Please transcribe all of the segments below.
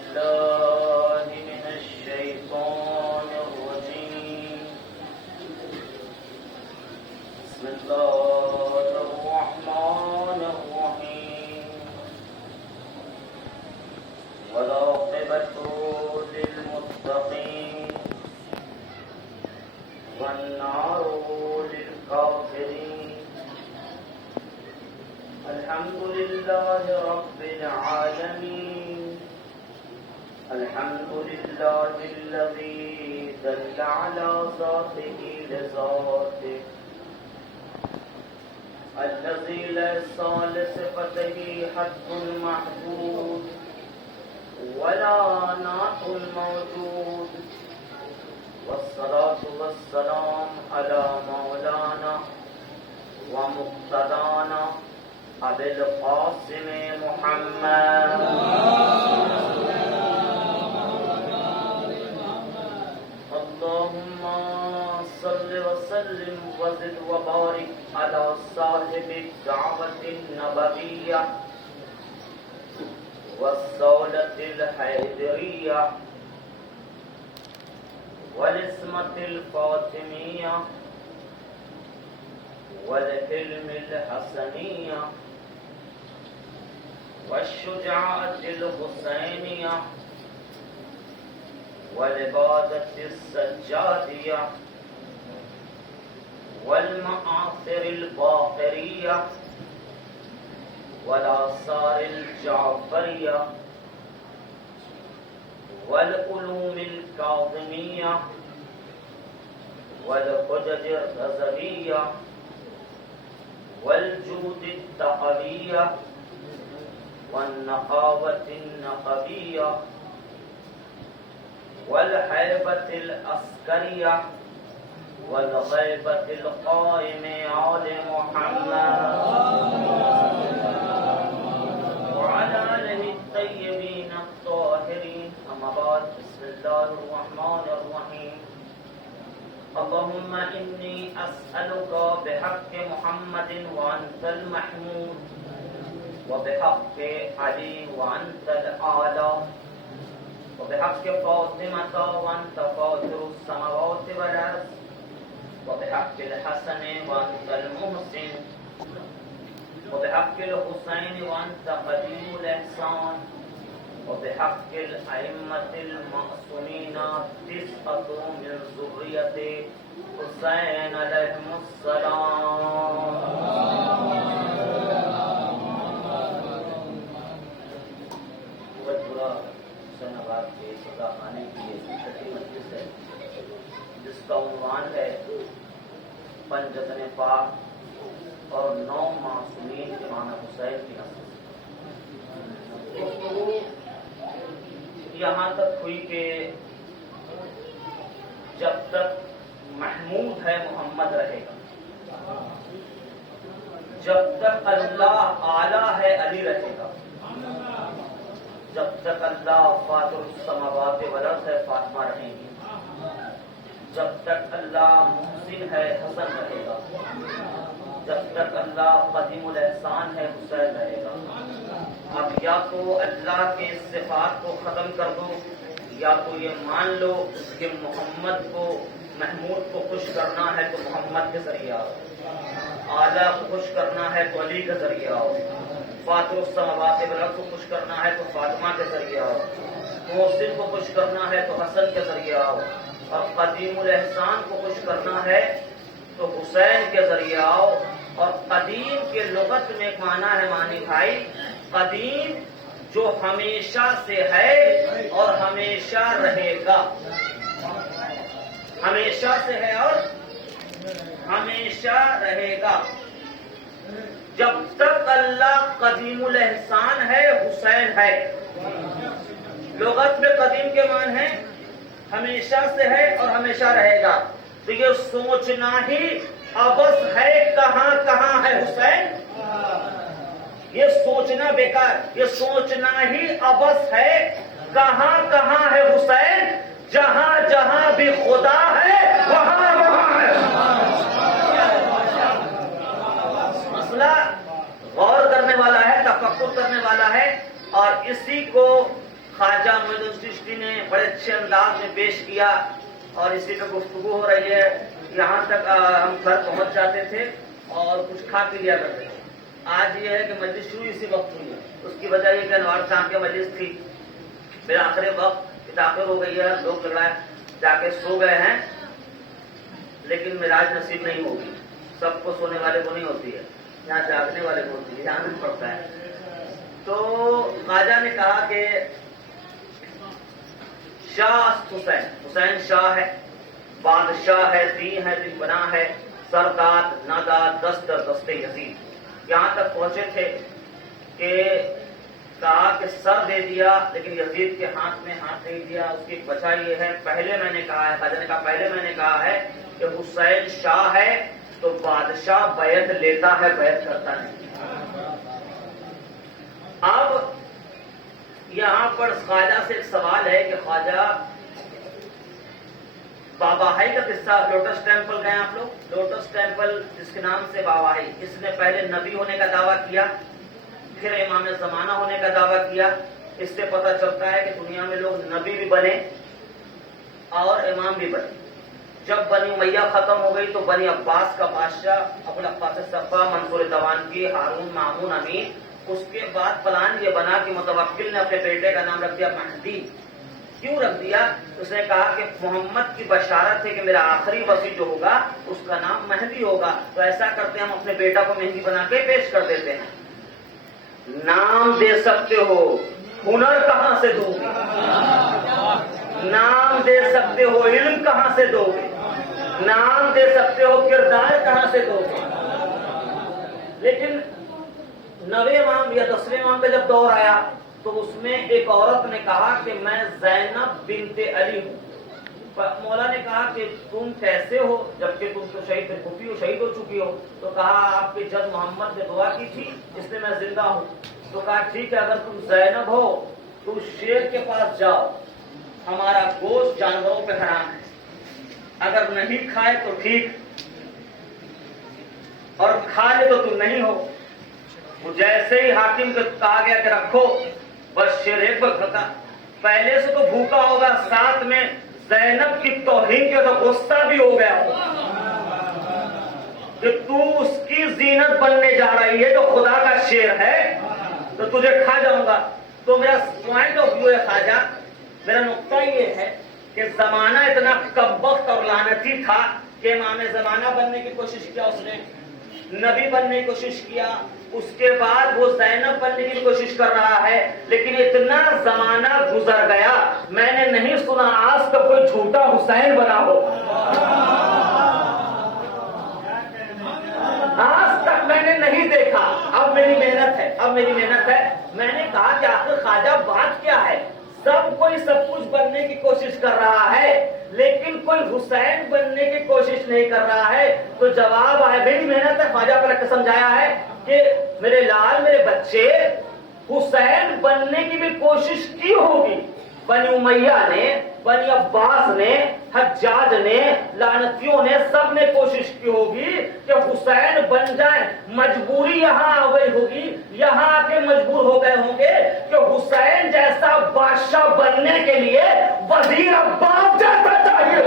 بالله من الشيطان الرجيم. بسم الله الرحمن الرحيم. والعاقبة للمتقين والنار للكافرين. الحمد لله رب العالمين. الحمد لله الذي دل على ذاته لذاته، الذي ليس لصفته حد محدود ولا نعت موجود. والصلاة والسلام على مولانا ومقتدانا أبي القاسم محمد اللهم صل وسلم وزد وبارك على صاحب الدعوة النبوية والصولة الحيدرية والاسمة الفاطمية والحلم الحسنية والشجاعة الحسينية والعبادة السجادية والمآثر الباقرية والآثار الجعفرية والعلوم الكاظمية والحجج الغزلية والجود التقوية والنقاوة النقبية والهيبة العسكرية والغيبة القائم آل محمد وعلى آله الطيبين الطاهرين. أما بعد، بسم الله الرحمن الرحيم. اللهم إني أسألك بحق محمد وأنت المحمود، وبحق علي وأنت الأعلى، وبحق فاطمة وأنت فاطر السماوات والأرض، وبحق الحسن وأنت المحسن، وبحق الحسين وأنت قديم الإحسان، وبحق الأئمة المعصومين 9 من ذرية حسين عليهم السلام. حسین آباد کے سزا خانے کی یہ 6ٹھی مجلس ہے، جس کا عنوان ہے پنجتن پاک اور 9 معصومین امام حسین کی نسل. یہاں تک ہوئی کہ جب تک محمود ہے محمد رہے گا، جب تک اللہ اعلیٰ ہے علی رہے گا، جب تک اللہ فاطر السماوات والارض ہے فاطمہ رہیں گی، جب تک اللہ محسن ہے حسن رہے گا، جب تک اللہ قدیم الاحسان ہے حسین رہے گا. اب یا تو اللہ کے صفات کو ختم کر دو، یا تو یہ مان لو کہ محمد کو محمود کو خوش کرنا ہے تو محمد کے ذریعہ آؤ، اعلیٰ کو خوش کرنا ہے تو علی کے ذریعہ آؤ، فاطر السماوات والارض کو خوش کرنا ہے تو فاطمہ کے ذریعے آؤ، محسن کو خوش کرنا ہے تو حسن کے ذریعے آؤ، اور قدیم الاحسان کو خوش کرنا ہے تو حسین کے ذریعے آؤ. اور قدیم کے لغت میں ایک معنی ہے مانی بھائی، قدیم جو ہمیشہ سے ہے اور ہمیشہ رہے گا، ہمیشہ سے ہے اور ہمیشہ رہے گا. جب تک اللہ قدیم الاحسان ہے حسین ہے. لغت میں قدیم کے معنی ہے ہمیشہ سے ہے اور ہمیشہ رہے گا. تو یہ سوچنا ہی ابس ہے کہاں کہاں ہے حسین، یہ سوچنا بیکار، یہ سوچنا ہی ابس ہے کہاں کہاں ہے حسین. جہاں جہاں بھی خدا ہے وہاں وہاں ہے. مسئلہ غور کرنے والا ہے، تفکر کرنے والا ہے، اور اسی کو خواجہ خواجہ معین الدین چشتی نے بڑے اچھے انداز میں پیش کیا اور اسی پہ گفتگو ہو رہی ہے. یہاں تک ہم گھر پہنچ جاتے تھے اور کچھ کھا پی لیا کرتے تھے. آج یہ ہے کہ مجلس شروع اسی وقت ہوئی ہے. اس کی وجہ یہ کہ انوار صاحب کی مجلس تھی. میرا آخری وقت تاخیر ہو گئی ہے. لوگ لگ رہا ہے جا کے سو گئے ہیں، لیکن معراج نصیب نہیں ہوگی. سب کو سونے والے کو نہیں ہوتی ہے، یہاں جاگنے والے کو ہوتی ہے، جانا پڑتا ہے. تو خواجہ نے کہا کہ شاہ حسین شاہ ہے، بادشاہ ہے، دین ہے، دل بنا ہے، سرداد ناداد دست در دستے یزید. یہاں تک پہنچے تھے کہ کہا کہ سر دے دیا لیکن یزید کے ہاتھ میں ہاتھ نہیں دیا. اس کی وجہ یہ ہے، پہلے میں نے کہا ہے، خواجہ نے کہا پہلے میں نے کہا ہے کہ حسین شاہ ہے تو بادشاہ بیعت لیتا ہے، بیعت کرتا نہیں. اب یہاں پر خواجہ سے ایک سوال ہے کہ خواجہ باباہائی کا قصہ، لوٹس ٹیمپل گئے آپ لوگ؟ لوٹس ٹیمپل جس کے نام سے باباہائی، اس نے پہلے نبی ہونے کا دعویٰ کیا، پھر امام زمانہ ہونے کا دعویٰ کیا. اس سے پتہ چلتا ہے کہ دنیا میں لوگ نبی بھی بنے اور امام بھی بنے. جب بنی امیہ ختم ہو گئی تو بنی عباس کا بادشاہ ابو العباس صفا، منصور دوانگی، ہارون، مامون، امین. اس کے بعد پلان یہ بنا کہ متوکل نے اپنے بیٹے کا نام رکھ دیا مہدی. کیوں رکھ دیا؟ اس نے کہا کہ محمد کی بشارت ہے کہ میرا آخری وصی جو ہوگا اس کا نام مہدی ہوگا. تو ایسا کرتے ہیں ہم اپنے بیٹا کو مہدی بنا کے پیش کر دیتے ہیں. نام دے سکتے ہو، ہنر کہاں سے دو گے؟ نام دے سکتے ہو، علم کہاں سے دو گے؟ نام دے سکتے ہو، کردار کہاں سے دو گے؟ لیکن 9ویں امام یا 10ویں امام کا جب دور آیا تو اس میں ایک عورت نے کہا کہ میں زینب بنت علی ہوں. مولا نے کہا کہ تم کیسے ہو جبکہ تم تو شہید شہید ہو چکی ہو؟ تو کہا آپ کے جد محمد نے دعا کی تھی اس لیے میں زندہ ہوں. تو کہا ٹھیک ہے، اگر تم زینب ہو تو شیر کے پاس جاؤ، ہمارا گوشت جانوروں پہ حرام ہے، اگر نہیں کھائے تو ٹھیک، اور کھا لے تو تم نہیں ہو. وہ جیسے ہی حاکم کو کہا گیا کہ رکھو، بس شیر ایک بار کھتا. پہلے سے تو بھوکا ہوگا، ساتھ میں زینب کی توہین کے تو غصہ بھی ہو گیا ہو کہ تو اس کی زینت بننے جا رہی ہے جو خدا کا شیر ہے تو تجھے کھا جاؤں گا. تو میرا پوائنٹ آف ویو ہے خواجہ، میرا نقطہ یہ ہے کہ زمانہ اتنا کمبخت اور لعنتی تھا کہ امام زمانہ بننے کی کوشش کیا، اس نے نبی بننے کی کوشش کیا، اس کے بعد وہ زینب بننے کی کوشش کر رہا ہے. لیکن اتنا زمانہ گزر گیا، میں نے نہیں سنا آج تک کوئی جھوٹا حسین بنا ہو. آج تک میں نے نہیں دیکھا. اب میری محنت ہے. میں نے کہا کہ آخر خواجہ بات کیا ہے؟ سب کوئی سب کچھ بننے کی کوشش کر رہا ہے لیکن کوئی حسین بننے کی کوشش نہیں کر رہا ہے. تو جواب ہے، میری محنت ہے. خواجہ پر رکھ کے سمجھایا ہے کہ میرے لال، میرے بچے، حسین بننے کی بھی کوشش کی ہوگی. بنی امیہ نے، بنی عباس نے، حجاج نے، لعنتیوں نے، سب نے کوشش کی ہوگی کہ حسین بن جائے. مجبوری یہاں آ گئی ہوگی، یہاں آ کے مجبور ہو گئے ہوں گے کہ حسین جیسا بادشاہ بننے کے لیے وزیر عباس جیسا چاہیے.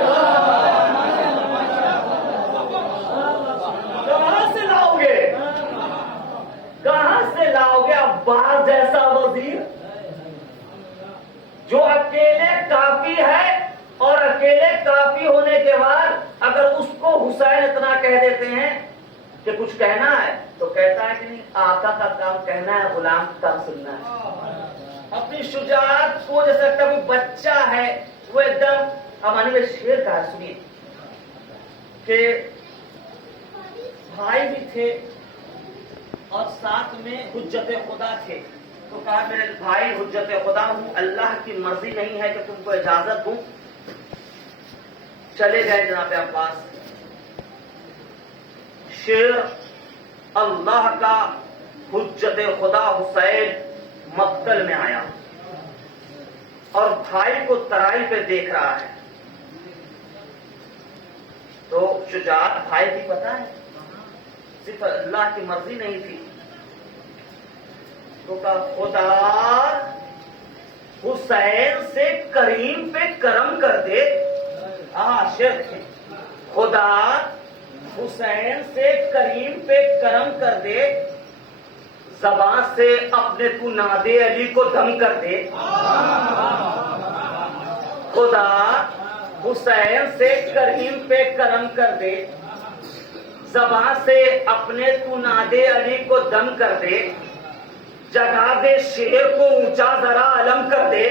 کہاں سے لاؤ گے؟ کہاں سے لاؤ گے عباس جیسا وزیر جو اکیلے کافی ہے؟ اور اکیلے کافی ہونے کے بعد اگر اس کو حسین اتنا کہہ دیتے ہیں کہ کچھ کہنا ہے تو کہتا ہے کہ نہیں، آقا کا کام کہنا ہے، غلام کا کام سننا ہے. اپنی شجاعت کو جیسے کبھی بچہ ہے وہ ایک دم. ہمانی میں شعر کہا، سنیے، کہ بھائی بھی تھے اور ساتھ میں حجت خدا تھے. تو کہا میرے بھائی حجت خدا ہوں، اللہ کی مرضی نہیں ہے کہ تم کو اجازت دوں. چلے گئے جناب عباس. شیر اللہ کا حجت خدا حسین مقتل میں آیا اور بھائی کو ترائی پہ دیکھ رہا ہے. تو شجاعت بھائی کی پتہ ہے، صرف اللہ کی مرضی نہیں تھی. تو کہا خدا حسین سے کریم پہ کرم کر دے. شعر دیکھیں، خدا حسین سے کریم پہ کرم کر دے، زبان سے اپنے تو نادے علی کو دم کر دے. خدا حسین سے کریم پہ کرم کر دے، زبان سے اپنے تو نادے علی کو دم کر دے. جگا دے شیر کو اونچا ذرا علم کر دے،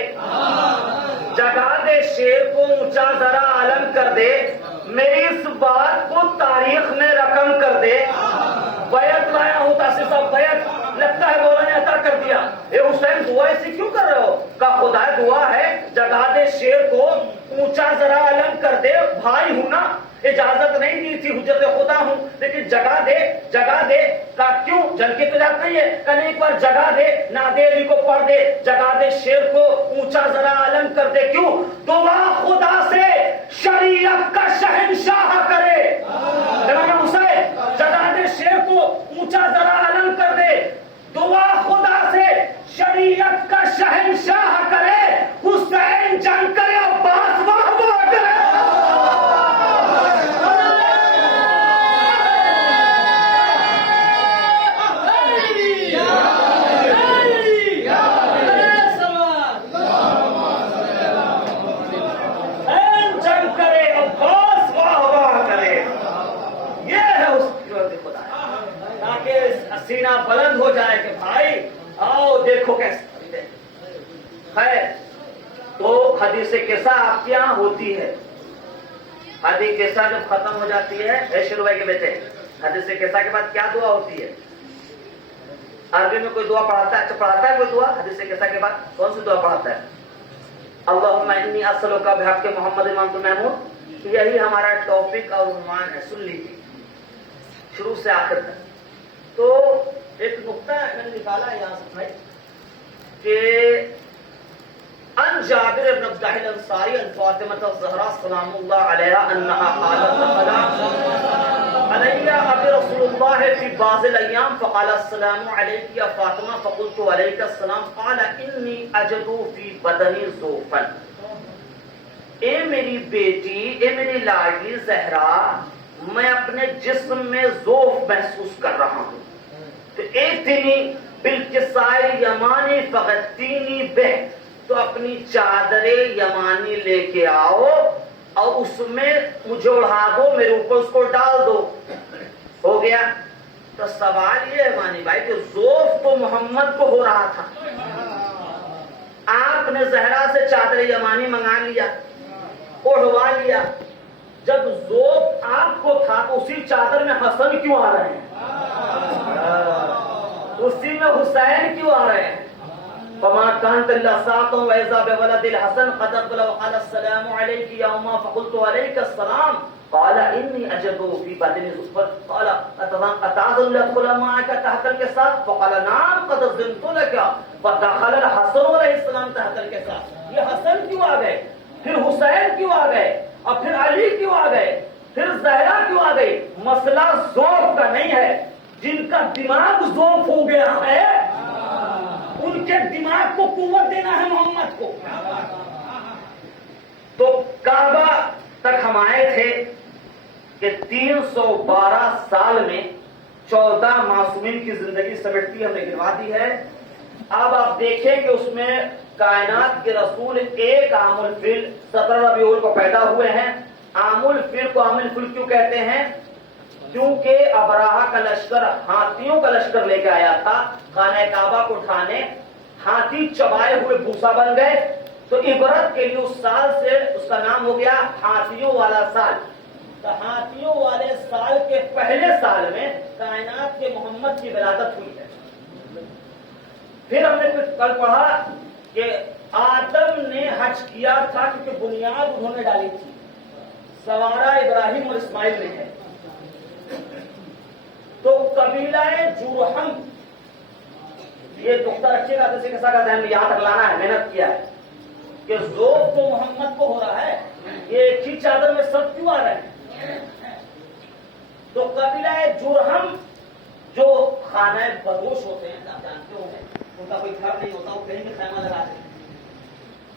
جگا دے شیر کو اونچا ذرا علم کر دے. میری اس بات کو تاریخ میں رقم کر دے. بیعت لایا ہوں تاثر صاحب، بیعت لگتا ہے مولا نے عطا کر دیا. اے حسین دعا ایسی کیوں کر رہے ہو؟ کا خدا دعا ہے جگا دے شیر کو اونچا ذرا علم کر دے. بھائی ہوں نا، اجازت نہیں دی تھی، حجت خدا ہوں، لیکن جگا دے جگا دے. کا کیوں جل کے تو جات نہیں ہے، کل ایک بار جگا دے، نادے علی کو پڑھ دے، جگا دے شیر کو اونچا ذرا علم کر دے. کیوں؟ دعا خدا سے شریعت کا شہنشاہ کرے. جناب حسین جگا دے شیر کو اونچا ذرا علم کر دے. دعا خدا سے شریعت کا شہنشاہ کرے. حسین جنگ کرے، عباس واہ واہ کرے. سینہ بلند ہو جائے کہ بھائی آؤ دیکھو کیسے. خیر، تو حدیث قصہ آپ کے یہاں ہوتی ہے. حدیث قصہ جب ختم ہو جاتی ہے شروع کے بیٹے، حدیث قصہ کے بعد کیا دعا ہوتی ہے؟ عربی میں کوئی دعا پڑھاتا ہے؟ اچھا پڑھاتا ہے کوئی دعا حدیث قصہ کے بعد؟ کون سی دعا پڑھاتا ہے؟ اللہم انی اسألک بحق محمد امام محمود. یہی ہمارا ٹاپک اور عنوان ہے، سن لیجیے شروع سے آخر تک. تو ایک نقطہ میں نے نکالا ہے یہاں سے بھائی کہ ان جابر بن عبد اللہ الانصاری ان فاطمہ الزہرا سلام اللہ علیہا انہا قالت دخل علی ابی رسول اللہ فی بعض الایام فقال السلام علیک یا فاطمہ فقلت علیک السلام قال انی اجد فی بدنی ضعفا. اے میری بیٹی، اے میری لاڈلی زہرا، میں اپنے جسم میں ضعف محسوس کر رہا ہوں. تو ایتنی بالکسائی یمانی فغتینی بہ، تو اپنی چادر یمانی لے کے آؤ اور اس میں مجھے اڑا دو، میرے اوپر اس کو ڈال دو. ہو گیا. تو سوال یہ ہے مانی بھائی کہ ضعف تو محمد کو ہو رہا تھا، آپ نے زہرا سے چادر یمانی منگا لیا، اڑوا لیا. جب ضعف آپ کو تھا تو اسی چادر میں حسن کیوں آ رہے ہیں؟ اسی میں حسین کیوں آ رہے ہیں؟ فما كانت الا ساعة واذا بولد الحسن قد اقبل وقال السلام عليك يا امه فقلت عليك السلام قال اني اجد في بدني ضعفا قال اتعذر لادخل معك تحت الكساء فقال نعم قد اذنت لك فدخل الحسن عليه السلام تحت الكساء. یہ حسن کیوں آ گئے؟ پھر حسین کیوں آ گئے؟ اور پھر علی کیوں آ گئے؟ پھر زہرا کیوں آ گئی؟ مسئلہ ذوق کا نہیں ہے. جن کا دماغ ذوق ہو گیا ہے ان کے دماغ کو قوت دینا ہے محمد کو. تو کعبہ تک ہم آئے تھے کہ 312 سال میں 14 معصومین کی زندگی سمیٹتی ہم نے گنوا دی ہے. اب آپ دیکھیں کہ اس میں کائنات کے رسول ایک عام الفیل 17 ربیع الاول کو پیدا ہوئے ہیں. عام الفیل کو عام الفیل کیوں کہتے ہیں؟ کیونکہ ابراہا کا لشکر ہاتھیوں کا لشکر لے کے آیا تھا خانہ کعبہ کو اٹھانے. ہاتھی چبائے ہوئے بھوسا بن گئے، تو عبرت کے لیے اس سال سے اس کا نام ہو گیا ہاتھیوں والا سال. تو ہاتھیوں والے سال کے پہلے سال میں کائنات کے محمد کی ولادت ہوئی ہے. پھر ہم نے کل پڑھا کہ آدم نے حج کیا تھا کیونکہ بنیاد انہوں نے ڈالی تھی. سوارا ابراہیم اور اسماعیل نے ہے. تو قبیلہ جرہم، یہ نقطہ رکھیے گا جیسے کسا کا ذہن میں یاد رکھ لانا ہے، محنت کیا ہے کہ ذوق تو محمد کو ہو رہا ہے، یہ ایک ہی چادر میں سب کیوں آ رہے ہیں؟ تو قبیلہ جرہم جو خانہ بدوش ہوتے ہیں، آپ جانتے ہوں گے ان کا کوئی گھر نہیں ہوتا، وہ کہیں بھی خیمہ لگاتے ہیں.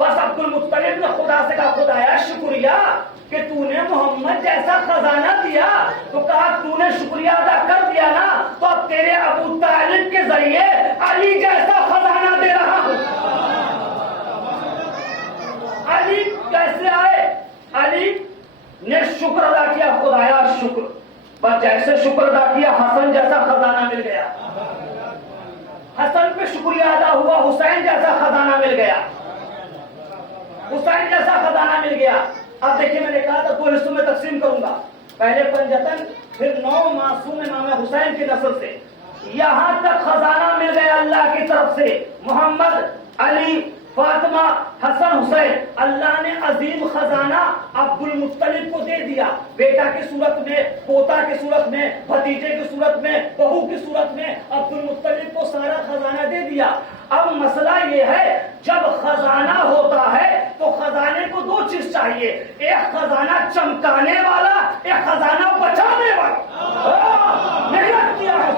بس عبد المطلب نے خدا سے کہا خدایا شکریہ کہ تو نے محمد جیسا خزانہ دیا، تو کہا تو نے شکریہ ادا کر دیا نا، تو اب تیرے ابو طالب کے ذریعے علی جیسا خزانہ دے رہا ہوں۔ علی کیسے آئے؟ علی نے شکر ادا کیا، خدایا شکر، بس جیسے شکر ادا کیا حسن جیسا خزانہ مل گیا، حسن پہ شکریہ ادا ہوا حسین جیسا خزانہ مل گیا، حسین جیسا خزانہ مل گیا۔ اب دیکھیں میں نے کہا تھا 2 حصوں میں تقسیم کروں گا، پہلے پنجتن پھر 9 معصوم امام حسین کی نسل سے، یہاں تک خزانہ مل گیا اللہ کی طرف سے، محمد، علی، فاطمہ، حسن، حسین۔ اللہ نے عظیم خزانہ عبد المطلب کو دے دیا، بیٹا کی صورت میں، پوتا کی صورت میں، بھتیجے کی صورت میں، بہو کی صورت میں عبد المطلب کو سارا خزانہ دے دیا۔ اب مسئلہ یہ ہے جب خزانہ ہوتا ہے تو خزانے کو 2 چیز چاہیے، ایک خزانہ چمکانے والا، ایک خزانہ بچانے والا۔ محنت کیا ہے،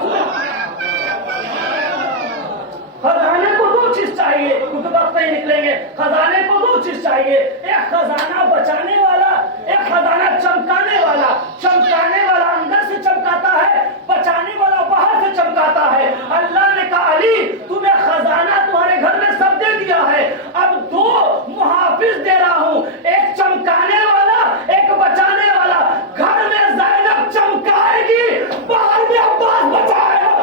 خزانے کو 2 چیز چاہیے، کچھ وقت نہیں نکلیں گے، خزانے کو 2 چیز چاہیے، ایک خزانہ بچانے والا، ایک خزانہ چمکانے والا۔ چمکانے والا اندر سے چمکاتا ہے، بچانے والا باہر سے چمکاتا ہے۔ اللہ نے کہا علی تمہیں خزانہ تمہارے گھر میں سب دے دیا ہے، اب 2 محافظ دے رہا ہوں، ایک چمکانے والا، ایک بچانے والا۔ گھر میں زینب چمکائے گی، باہر میں عباس بچائے گا۔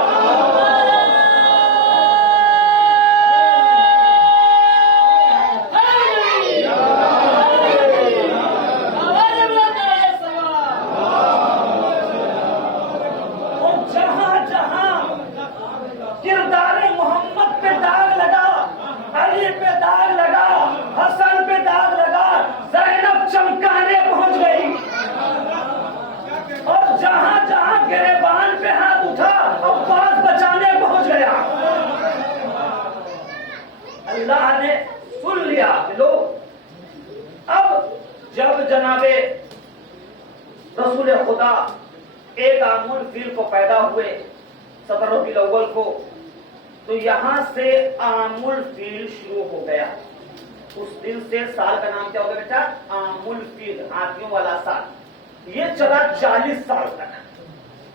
اللہ نے سن لیا لوگ۔ اب جب جناب رسول خدا ایک عام الفیل کو پیدا ہوئے 17 ربیع الاول کو، تو یہاں سے عام الفیل شروع ہو گیا۔ اس دن سے سال کا نام کیا ہوگا بیٹا؟ عام الفیل، ہاتھیوں والا سال۔ یہ چلا 40 سال تک۔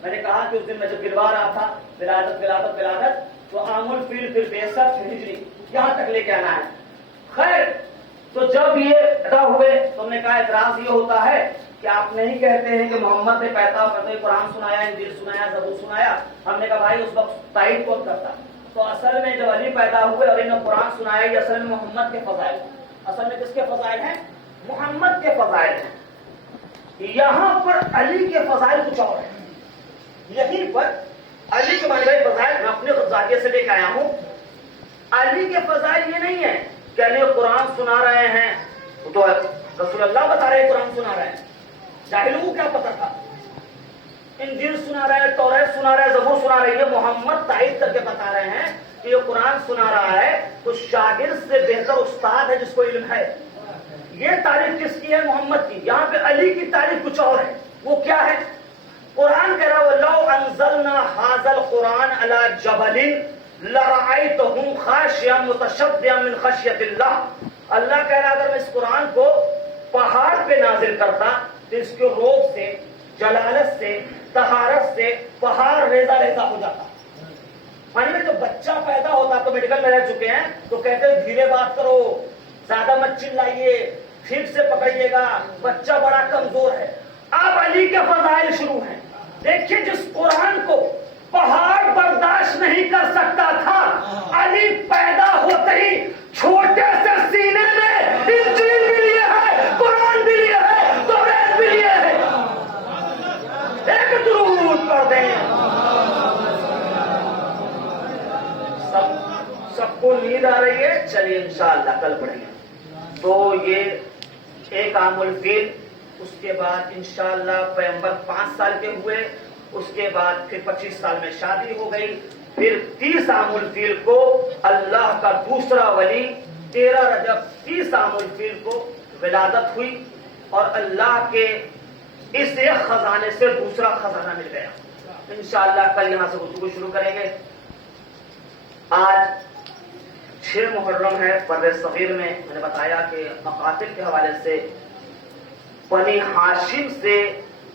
میں نے کہا کہ اس دن میں جب گروا رہا تھا ولادت تو عام الفیل پھر 63 ہجری یہاں تک لے کے آنا ہے۔ خیر، تو جب یہ پیدا ہوئے تو ہم نے کہا اعتراض یہ ہوتا ہے کہ آپ نہیں کہتے ہیں کہ محمد نے پیدا کرتے قرآن سنایا، انجیل سنایا، زبور سنایا۔ ہم نے کہا بھائی اس وقت تائید کون کرتا؟ تو اصل میں جب علی پیدا ہوئے اور انہوں نے قرآن سنایا، یہ اصل میں محمد کے فضائل، اصل میں کس کے فضائل ہیں؟ محمد کے فضائل ہیں۔ یہاں پر علی کے فضائل کچھ اور ہیں۔ یہیں پر علی کے معنی فضائل میں اپنے ذاتیہ سے لے کے آیا ہوں۔ علی کے فضائل یہ نہیں ہے کہ علی قرآن سنا رہے ہیں تو رسول اللہ بتا رہے ہیں قرآن سنا رہے ہیں، جاہلوں کو کیا پتا تھا؟ انجیل سنا رہے ہیں، توریت سنا رہے ہیں، زبور سنا رہے ہیں۔ یہ محمد تائید کر کے بتا رہے ہیں کہ یہ قرآن سنا رہا ہے تو شاگرد سے بہتر استاد ہے جس کو علم ہے۔ یہ تعریف کس کی ہے؟ محمد کی۔ یہاں پہ علی کی تعریف کچھ اور ہے۔ وہ کیا ہے؟ قرآن کہہ رہا ہے لو انزلنا هذا القرآن على جبل لرأيته خاشعا متصدعا من خشية الله۔ اللہ کہہ رہا اگر میں اس قرآن کو پہاڑ پہ نازل کرتا تو اس کے روب سے، جلالت سے، طہارت سے پہاڑ ریزہ ریزہ ہو جاتا۔ مانی میں جو بچہ پیدا ہوتا تو میڈیکل میں رہ چکے ہیں تو کہتے ہیں دھیرے بات کرو، زیادہ مت چلائیے، ٹھیک سے پکڑیے گا، بچہ بڑا کمزور ہے۔ اب علی کے فضائل شروع ہیں۔ دیکھیے جس قرآن کو پہاڑ برداشت نہیں کر سکتا تھا، علی پیدا ہوتے ہی چھوٹے سے سینے میں انجیل بھی لیے ہے، قرآن بھی لیے ہے، توریت بھی لیے ہے۔ ایک درود پڑھ دیں۔ سب کو نیند آ رہی ہے؟ چلیے انشاءاللہ کل پڑھیں گے۔ تو یہ ایک عام الفیل، اس کے بعد انشاءاللہ پیغمبر 5 سال کے ہوئے، اس کے بعد پھر 25 سال میں شادی ہو گئی، پھر 30 عام الفیل کو اللہ کا دوسرا ولی 13 رجب 30 عام الفیل کو ولادت ہوئی اور اللہ کے اس ایک خزانے سے دوسرا خزانہ مل گیا۔ انشاءاللہ کل یہاں سے گفتگو شروع کریں گے۔ آج 6 محرم ہے، پرِ صغیر میں نے بتایا کہ مقاتل کے حوالے سے بنی ہاشم سے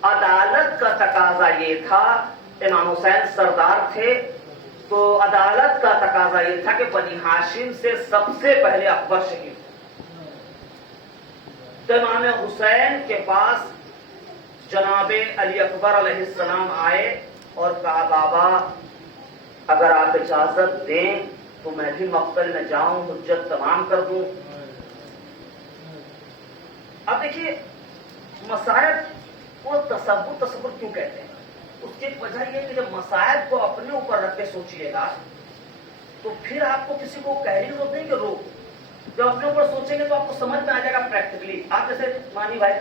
عدالت کا تقاضا یہ تھا، امام حسین سردار تھے تو عدالت کا تقاضا یہ تھا کہ بنی ہاشم سے سب سے پہلے اکبر شہید. تو امام حسین کے پاس جناب علی اکبر علیہ السلام آئے اور کہا بابا اگر آپ اجازت دیں تو میں بھی مقتل میں جاؤں، حجت تمام کر دوں. اب دیکھیے مصائب کو تصور کیوں کہتے ہیں؟ اس کی ایک وجہ یہ کہ جب مصائب کو اپنے اوپر رکھ کے سوچیے گا تو پھر آپ کو کسی کو کہنے کی ضرورت نہیں کہ روک. جب اپنے اوپر سوچیں گے تو آپ کو سمجھ میں آ جائے گا پریکٹیکلی. آپ جیسے مانی بھائی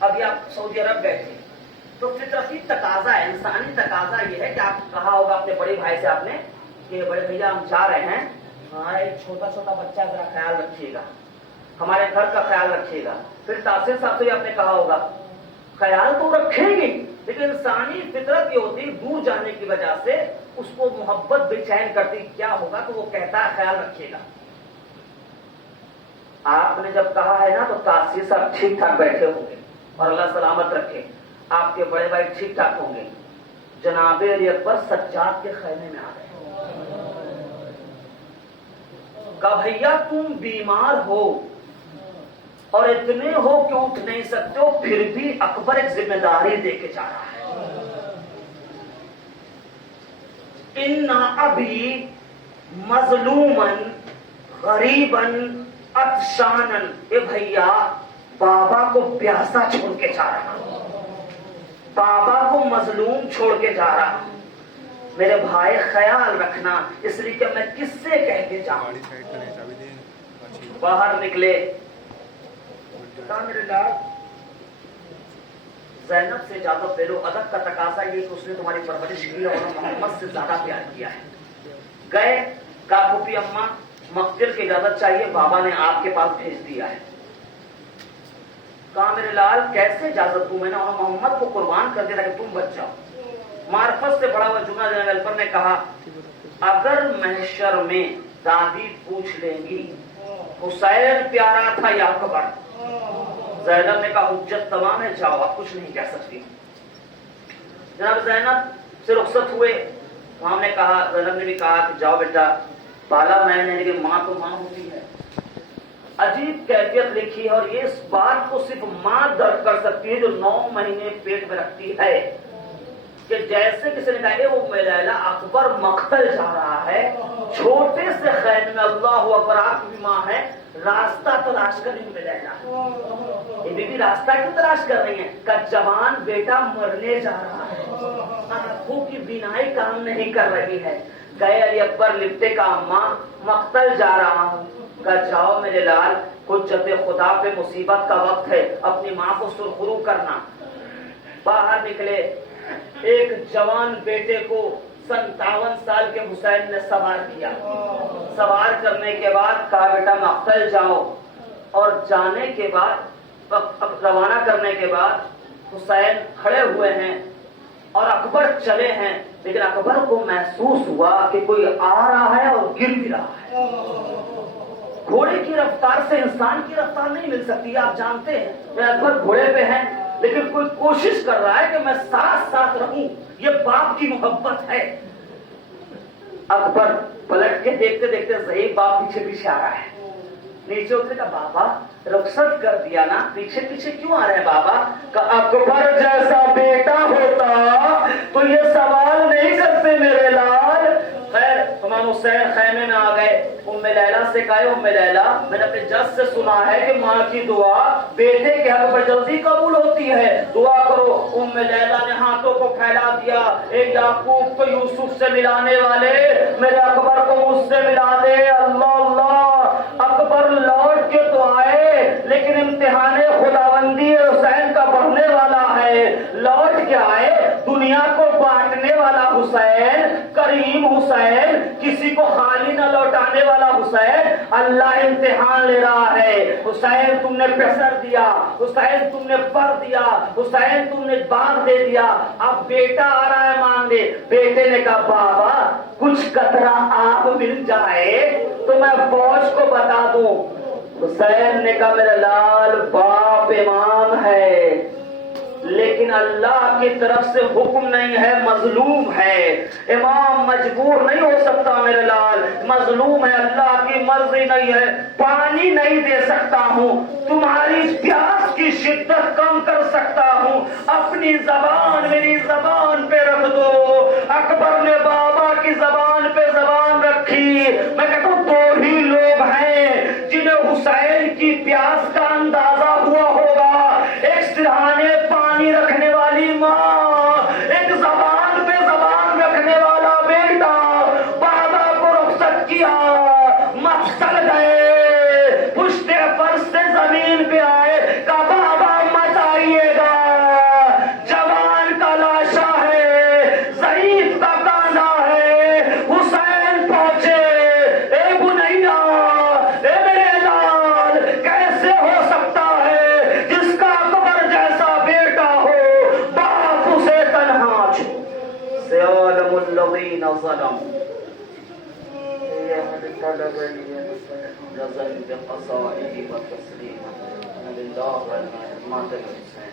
ابھی آپ سعودی عرب گئے تھے تو فطرتی تقاضا ہے، انسانی تقاضا یہ ہے کہ آپ کہا ہوگا اپنے بڑے بھائی سے آپ نے کہ بڑے بھیا ہم جا رہے ہیں، ہمارا ایک چھوٹا چھوٹا بچہ ذرا خیال رکھیے گا، ہمارے گھر کا خیال رکھیے گا. پھر تاثر صاحب سے آپ نے کہا ہوگا خیال تو رکھیں گے لیکن انسانی فطرت یہ ہوتی دور جانے کی وجہ سے اس کو محبت بے چین کرتی. کیا ہوگا تو وہ کہتا ہے خیال رکھیے گا. آپ نے جب کہا ہے نا تو تاثیر صاحب ٹھیک ٹھاک بیٹھے ہوں گے اور اللہ سلامت رکھے. آپ کے بڑے بھائی ٹھیک ٹھاک ہوں گے. جناب علی اکبر سجاد کے خیمے میں آ گئے. کہا بھیا تم بیمار ہو اور اتنے ہو کہ اٹھ نہیں سکتے ہو، پھر بھی اکبر ایک ذمہ داری دے کے جا رہا ہے. ان ابھی مظلومن غریبن عطشانن، اے بھیا بابا کو پیاسا چھوڑ کے جا رہا ہوں، بابا کو مظلوم چھوڑ کے جا رہا ہوں، میرے بھائی خیال رکھنا. اس لیے کہ میں کس سے کہہ کے جاؤں. باہر نکلے. میرے لال زینب سے زیادہ پہلو ادب کا تقاضا یہ کہ اس نے تمہاری پرورش کی اور محمد سے زیادہ پیار کیا ہے. گئے کہا پھوپھی اماں مقتل کی اجازت چاہیے، بابا نے آپ کے پاس بھیج دیا ہے. کہا میرے لال کیسے اجازت دوں، میں نے محمد کو قربان کر دیا تھا کہ تم بچ جاؤ. معرفت سے بڑا ہوا جملہ جناب الفر نے کہا اگر محشر میں دادی پوچھ لیں گی حسین پیارا تھا یا اکبر، زینب نے کہا حجت تمام ہے، جاؤ آپ کچھ نہیں کہہ سکتی. جناب زینب سے رخصت ہوئے. ہم نے کہا زینب نے بھی کہا کہ جاؤ بیٹا، بالا میں نے لیکن ماں تو ماں ہوتی ہے. عجیب کیفیت لکھی ہے اور یہ اس بات کو صرف ماں درک کر سکتی ہے جو 9 مہینے پیٹ میں رکھتی ہے کہ جیسے کسی نے کہا وہ لیلا اکبر مقتل جا رہا ہے، چھوٹے سے خیمے میں اللہ اکبر، آپ کی بھی ماں ہے، راستہ تلاش کر رہی لیلا. یہ بھی راستہ کیوں تلاش کر رہی ہیں کہ جوان بیٹا مرنے جا رہا ہے، آنکھوں کی بینائی کام نہیں کر رہی ہے. گئے علی اکبر لپٹے کا اماں مقتل جا رہا ہوں. کہ جاؤ میرے لال، حجت خدا پہ مصیبت کا وقت ہے، اپنی ماں کو سرخرو کرنا. باہر نکلے. ایک جوان بیٹے کو 57 سال کے حسین نے سوار کیا. سوار کرنے کے بعد کہا بیٹا مقتل جاؤ، اور جانے کے بعد روانہ کرنے کے بعد حسین کھڑے ہوئے ہیں اور اکبر چلے ہیں، لیکن اکبر کو محسوس ہوا کہ کوئی آ رہا ہے اور گر بھی رہا ہے. گھوڑے کی رفتار سے انسان کی رفتار نہیں مل سکتی، آپ جانتے ہیں. اکبر گھوڑے پہ ہیں لیکن کوئی کوشش کر رہا ہے کہ میں ساتھ ساتھ رہوں، یہ باپ کی محبت ہے. اکبر پلٹ کے دیکھتے دیکھتے ضعیف باپ پیچھے پیچھے آ رہا ہے. نیچے اترے کا بابا رخصت کر دیا نا، پیچھے پیچھے کیوں آ رہے ہیں بابا؟ کہ اکبر جیسا بیٹا ہوتا تو یہ سوال نہیں کرتے میرے لال. خیر امام حسین خیمے میں آ گئے. ام لیلا سے کہے ام لیلا میں نے اپنے جد سے سنا ہے کہ ماں کی دعا بیٹے کے حق پر جلدی قبول ہوتی ہے، دعا کرو. ام لیلا نے ہاتھوں کو پھیلا دیا، اے یعقوب کو یوسف سے ملانے والے میرے اکبر کو مجھ سے ملا دے. اللہ اللہ. اکبر لوٹ کے تو آئے لیکن امتحان خداوندی حسین کا بڑھنے والا ہے. لوٹ کے آئے دنیا کو بانٹنے والا حسین، کریم حسین، کسی کو خالی نہ لوٹانے والا حسین. اللہ امتحان لے رہا ہے. حسین تم نے پیسر دیا، حسین تم نے پر دیا، حسین تم نے باغ دے دیا، اب بیٹا آ رہا ہے مانگے. بیٹے نے کہا بابا کچھ قطرہ آب مل جائے تو میں فوج حسین نے کہا میرا لال باپ امام ہے لیکن اللہ کی طرف سے حکم نہیں ہے، مظلوم ہے، امام مجبور نہیں ہو سکتا میرے لال، مظلوم ہے، اللہ کی مرضی نہیں ہے، پانی نہیں دے سکتا ہوں، تمہاری پیاس کی شدت کم کر سکتا ہوں، اپنی زبان میری زبان پہ رکھ دو۔ اکبر نے بابا کی زبان پہ زبان رکھی۔ میں کہتا ہوں دو ہی لوگ ہیں جنہیں حسین کی پیاس کا اندازہ ہوا ہوگا، ایک سرہانے پانی رکھنے والی ماں، ایک زبان پہ زبان رکھنے والا بیٹا۔ بابا کو رخصت کیا، مقتل گئے، پشت فرش سے زمین پہ آئے، کہا بابا مت آئیے گا، جوان کا لاشا ہے، ضعیف کا کانا ہے۔ حسین پہنچے، اے بنیا، اے میرے لال، کیسے ہو سکتا ہے جس کا اکبر جیسا بیٹا ہو باپ اسے تنہا چھوڑ؟ سيعلم الذين ظلموا نزل بقصائد وتسليما لله والمات الحسين